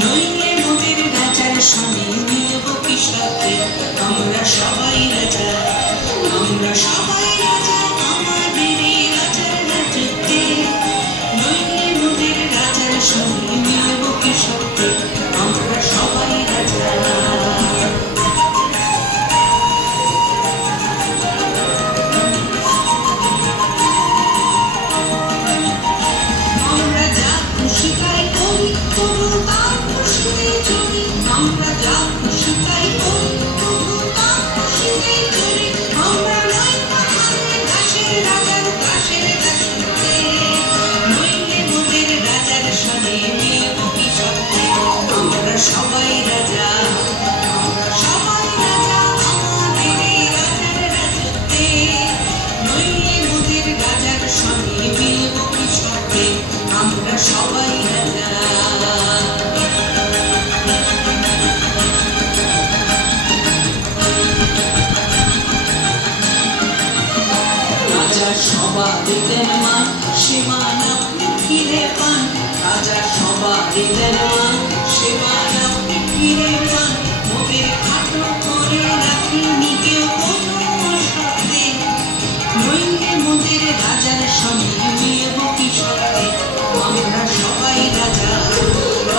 নইলে মোদের রাজার সঙ্গে মিলব কি সাথে? আমরা সবাই রাজা, আমরা সবাই রাজা আমাদের এই রাজার রাজত্বে। নইলে মোদের রাজার সঙ্গে মিলব কি সাথে? আমরা সবাই রাজা। আমরা যা খুশি তাই করি, তবু তার খুশিতেই চলি। আমরা যা খুশি তাই করি, তবু তার খুশিতেই চলি। আমরা নই পাহাড়ের দাসের রাজার দাসের দাসীতে। নইলে মোদের রাজার সঙ্গে মিলব কি সাথে? আমরা সবাই রাজা, আমরা সবাই রাজা আমাদের এই রাজার রাজত্বে। নইলে মোদের রাজার সঙ্গে মিলব কি সাথে? আমরা সবাই রাজা। রাজা সবারই দেন মান, সে মান আপনি ফিরে পান। রাজা সবারই দেন মান, সে মান আপনি ফিরে পান। মোদের খাটো করে রাখেনি কেউ কোনো সাথে। নইলে মোদের রাজার সঙ্গে মিলব কি সাথে? আমরা সবাই রাজা,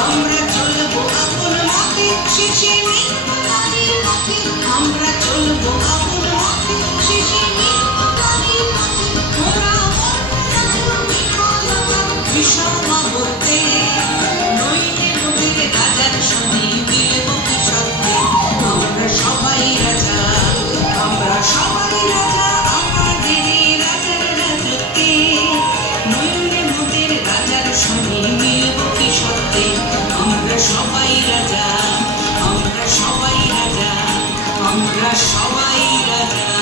আমরা চলবো আপন মতে, শেষে মিলব নারীর পথে। আমরা চলবো আপন মতে, শেষে মিলব নারীর পথে। ওরা বিষমা বলতে। নইলে মোদের রাজার সঙ্গে মিলব কি সাথে? আমরা সবাই রাজা, আমরা সবাই রাজা আমাদের এই রাজার রাজত্বে। নইলে মোদের রাজার সঙ্গে মিলব কি সাথে? আমরা সবাই রাজা, আমরা সবাই রাজা, আমরা সবাই রাজা।